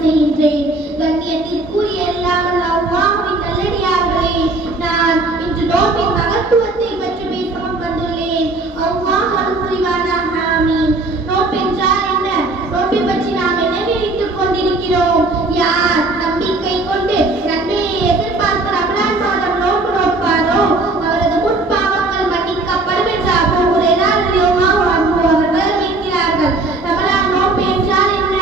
செய்கின்றேன். கண்ணியத்திற்குரிய எல்லாம் அல்லாஹ்வின் நல்லடியார்களே, நான் இன்று நோன்பின் மகத்துவத்தை பற்றி பேச வந்துள்ளேன். அல்லாஹ் அருள் புரிவானாக. ஆமீன். நோன்பென்றால் என்ன? நோன்பை பற்றி நாம் என்ன நினைத்துக் கொண்டிருக்கிறோம்? யார் நம்பிக்கை கொண்டு நன்மையை எதிர்பார்த்து ரமலான் மாதம் நோன்பு நோட்பாரோ அவரது முன்பாவங்கள் மன்னிக்கப்படும் என்று அபூ ஹுரைரா ரலியல்லாஹு அன்ஹு அவர்கள் அறிவிக்கிறார்கள். ரமலான் நோன்பு என்றால் என்ன?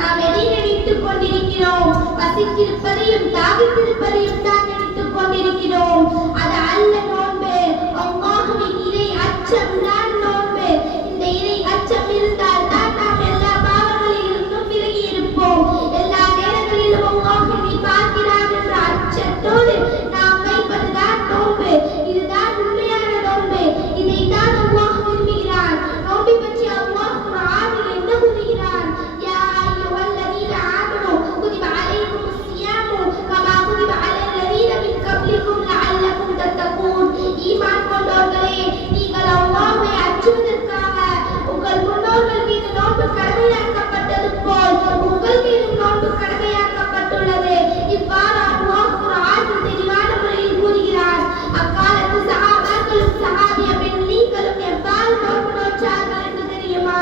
நாம் எதை நினைத்துக் கொண்டிருக்கிறோம்? பசித்திருப்பதையும் தாகித்திருப்பதையும் தான் நினைத்துக் கொண்டிருக்கிறோம். அது அல்ல நோன்பு. அல்லாஹ்வின் இறை அச்சம் தான் நோன்பு. இந்த இறை அச்சம் இருந்தால் தான் நாம் எல்லா பாவங்களில் இருந்தும் விலகி இருப்போம். எல்லா நேரங்களிலும் அல்லாஹ்வை பார்க்கிறான் என்ற அச்சத்தோடு நாம் வைப்பதுதான் நோன்பு. இதுதான் உண்மையான நோன்பு. இதைத்தான் அல்லாஹ் விரும்புகிறான். நோன்பை பற்றி அல்லாஹ் குர்ஆனில் என்ன கூறுகிறான்? யா அய்யுஹல்லதீன ஆமனூ குதிப அலைக்குமுஸ் ஸியாமு கமா குதிப அலல் லதீன மின் கப்லிக்கும் லஅல்லகும் தத்தகூன். ஈமான் கொண்டோர்களே, நீங்கள் அல்லாஹ்வை அஞ்சுவதற்காக உங்கள் முன்னோர்கள் மீது நோன்பு கடமையாக்கப்பட்டது போல் உங்கள் மீதும் நோன்பு கடமையாக்கப்பட்டுள்ளது. இவ்வாறு அல்லாஹ் குர்ஆனில் தெளிவான முறையில் கூறுகிறார். அக்காலத்து சஹாபாக்களும் சஹாபிய பெண்களும் எவ்வாறு நோன்பு நோற்றார்கள் என்று தெரியுமா?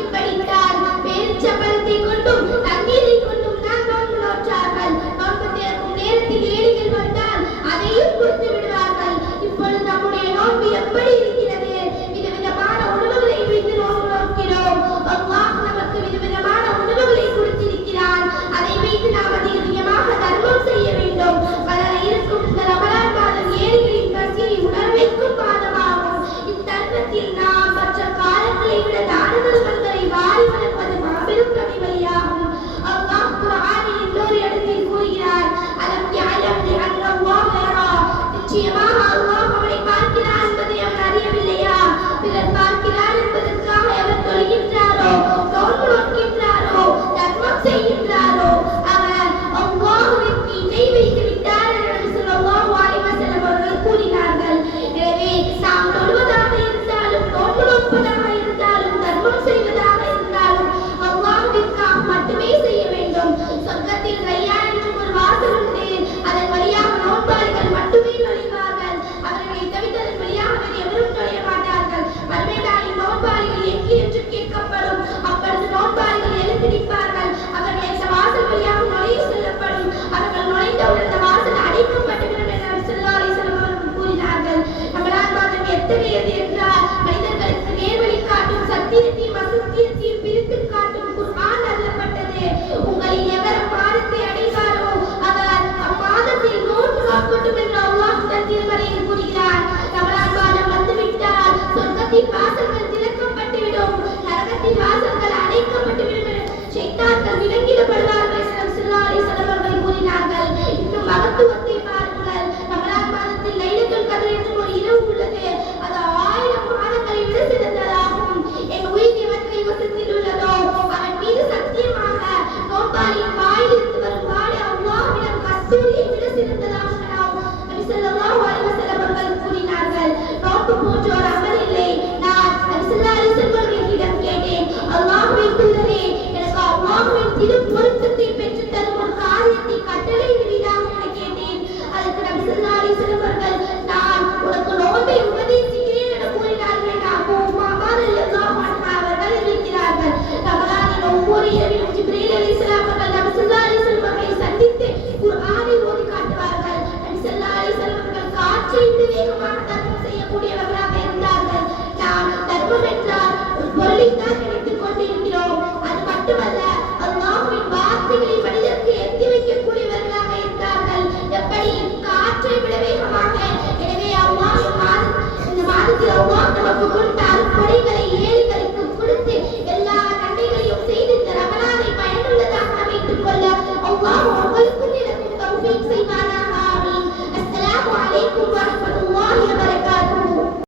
இப்படித்தான் பேரிச்சம்பழத்தை கொண்டும் தண்ணீரை கொண்டும் தான் நோன்பு நோற்றார்கள். நோன்பு திறக்கும் நேரத்தில் ஏழைகள் வந்தால் அதையும் கொடுத்து விடுவார்கள். இப்பொழுது நம்முடைய நோன்பு எப்படி இருக்கிறது? விதவிதமான உணவுகளை வைத்து நோன்பு நோக்கிறோம். அல்லாஹ் நமக்கு விதவிதமான உணவுகளை கொடுத்திருக்கிறான். அதை வைத்து நாம் அதிகமாக தர்மம் செய்ய வேண்டும். பலர் இருக்கும் இந்த ரமலான் மாதம் ஏழைகளின் பசியை உணர வைக்கும் மாதமாகும். இத்தருணத்தில் நாம் மற்ற காலங்களை விட தான தர்மங்களை வாரி வளர்ப்பது மாபெரும் நன்மையாகும். அல்லாஹ் குர்ஆனில் இன்னொரு இடத்தில் கூறுகிறார். அலம் யஅலம் அன்னல்லாஹ யரா. நிச்சயமாக அல்லாஹ் அவனை பார்க்கிறான் என்பதை அவன் அறியவில்லையா? பிறர் பார்க்கிறார் என்பதற்காக எவர் தொழுகின்றாரோ, நோன்பு நோக்கின்றாரோ, தர்மம் செய்கின்றாரோ அவர் அல்லாஹ்விற்கு இணை வைத்து விட்டார் என்று நபி ஸல்லல்லாஹு அலைஹி வஸல்லம் அவர்கள் கூறினார்கள். எனவே நாம் தொழுவதாக இருந்தாலும், நோன்பு நோற்பதாக இருந்தாலும், தர்மம் செய்வதாக இருந்தாலும் அல்லாஹ்விற்காக மட்டுமே செய்ய வேண்டும். சொர்க்கத்தில் ரையான் என்ற ஒரு வாசல் உண்டு. அதன் வழியாக நோன்பாளிகள் மட்டுமே நுழைவார்கள். அவர்களை தவிர்த்து அதன் வழியாக வேறு எவரும் நுழைய மாட்டார்கள். மறுமை நாளில் நோன்பாளிகள் எங்கே என்று கேட்கப்படும். அப்பொழுது நோன்பாளிகள் எழுந்து நிற்பார்கள். அவர்கள் இந்த வாசல் வழியாக நுழைய சொல்லப்படும். அவர்கள் நுழைந்தவுடன் அந்த வாசல் அடைக்கப்பட்டுவிடும் என நபி ஸல்லல்லாஹு அலைஹி வஸல்லம் அவர்கள் கூறினார்கள். ரமலான் மாதம் எத்தகையது என்றால் மனிதர்களுக்கு நேர்வழி காட்டும், சத்தியத்தையும் அசத்தியத்தையும் பிரித்து காட்டும் குர்ஆன் அருளப்பட்டது. உங்களில் எவர் மாதத்தை அடைவாரோ அவர் அம்மாதத்தில் நோன்பு நோக்கட்டும் என்று அல்லாஹ் தன் திருமறையில் கூறுகிறார். ரமலான் மாதம் வந்துவிட்டால் சொர்க்கத்தின் வாசல்கள் திறக்கப்பட்டுவிடும், நரகத்தின் வாசல்கள் அடைக்கப்பட்டுவிடும் என ஷைத்தான்கள் விலங்கிடப்படுவார்கள் என நபி ஸல்லல்லாஹு அலைஹி வஸல்லம் அவர்கள் கூறினார்கள். இன்னும் மகத்துவத்தை பாருங்கள். ரமலான் மாதத்தில் லைலத்துல் கத்ர் என்று ஒரு இரவு உள்ளது. அது 1000 மாதங்களை விட சிறந்ததாகும். என் உயிர் எவன் கைவசத்தில் உள்ளதோ அவன் மீது சத்தியமாக நோன்பாளியின் வாயிலிருந்து வரும் வாடை அல்லாஹ்விடம் கஸ்தூரியை விட சிறந்ததாகும் என நபி ஸல்லல்லாஹு அலைஹி வஸல்லம் அவர்கள் கூறினார்கள். நோன்பு போன்ற ஒரு அமல் இல்லை. நான் நபி ஸல்லல்லாஹு அலைஹி வஸல்லம் அவர்களிடம் கேட்டேன், அல்லாஹ்வின் தூதரே, எனக்கு அல்லாஹ்வின் திரு பொருத்தத்தை பெற்று தரும் ஒரு காரியத்தை கட்டளையிடுவீராக என கேட்டேன். அதற்கு நபி ஸல்லல்லாஹு அலைஹி வஸல்லம் அவர்கள், நான் உனக்கு நோன்பை உபதேசிக்கிறேன் என கூறினார்கள் என அபூ உமாமா ரலியல்லாஹு அன்ஹு அவர்கள் இருக்கிறார்கள். ரமலானின் ஒவ்வொரு இரவிலும் ஜிப்ரீல் அலைஹிஸ்ஸலாம் அவர்கள் நபி ஸல்லல்லாஹு அலைஹி வஸல்லம் அவர்களை சந்தித்து குர்ஆனை ஓதி காட்டுவார்கள். நபி ஸல்லல்லாஹு அலைஹி வஸல்லம் அவர்கள் காற்றை விட வேகமாக தர்மம் செய்யக்கூடியவர்களாக இருந்தார்கள். நான் தர்மம் என்றால் ஒரு பொருளை தான்